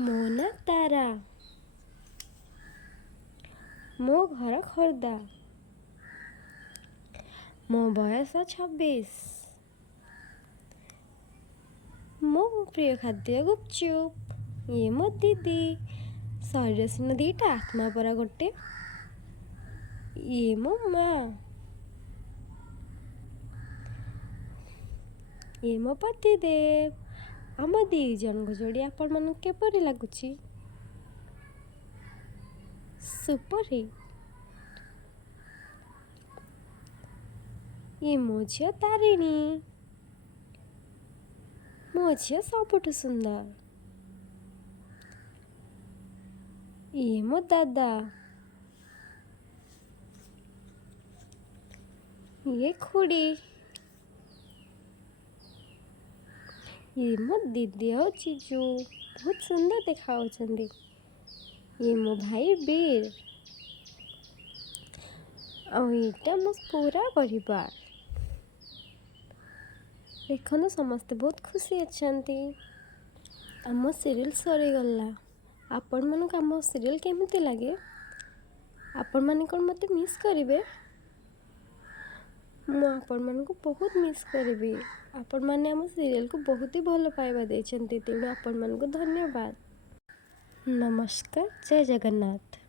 ମୋ ନାଁ ତାରା, ମୋ ଘର ଖୋର୍ଦ୍ଧା, ମୋ ବୟସ 26, ମୋ ପ୍ରିୟ ଖାଦ୍ୟ ଗୁପଚୁପ। ଇଏ ମୋ ଦିଦି, ଶରୀର ସିନା ଦିଟା ଆତ୍ମା ପରା ଗୋଟେ। ଇଏ ମୋ ମା, ଇଏ ମୋ ପତିଦେବ। ଆମ ଦି ଜଣଙ୍କ ଯୋଡ଼ି ଆପଣମାନଙ୍କୁ କିପରି ଲାଗୁଛି? Super hit. ଇଏ ମୋ ଝିଅ ତାରିଣୀ, ମୋ ଝିଅ ସବୁଠୁ ସୁନ୍ଦର। ଇଏ ମୋ ଦାଦା, ଇଏ ଖୁଡ଼ି, ଇଏ ମୋ ଦିଦି ଆଉ ଜିଜୁ, ବହୁତ ସୁନ୍ଦର ଦେଖାଯାଉଛନ୍ତି। ଇଏ ମୋ ଭାଇ ବୀର, ଆଉ ଏଇଟା ମୋ ପୁରା ପରିବାର। ଦେଖନ୍ତୁ ସମସ୍ତେ ବହୁତ ଖୁସି ଅଛନ୍ତି। ଆମ ସିରିଏଲ୍ ସରିଗଲା। ଆପଣମାନଙ୍କୁ ଆମ ସିରିଏଲ୍ କେମିତି ଲାଗେ? ଆପଣମାନେ କ'ଣ ମୋତେ ମିସ୍ କରିବେ? ମୁଁ ଆପଣମାନଙ୍କୁ ବହୁତ ମିସ୍ କରିବି। ଆପଣମାନେ ଆମ ସିରିଏଲ୍କୁ ବହୁତ ହି ଭଲ ପାଇବା ଦେଇଛନ୍ତି, ତେଣୁ ଆପଣମାନଙ୍କୁ ଧନ୍ୟବାଦ। ନମସ୍କାର, ଜୟ ଜଗନ୍ନାଥ।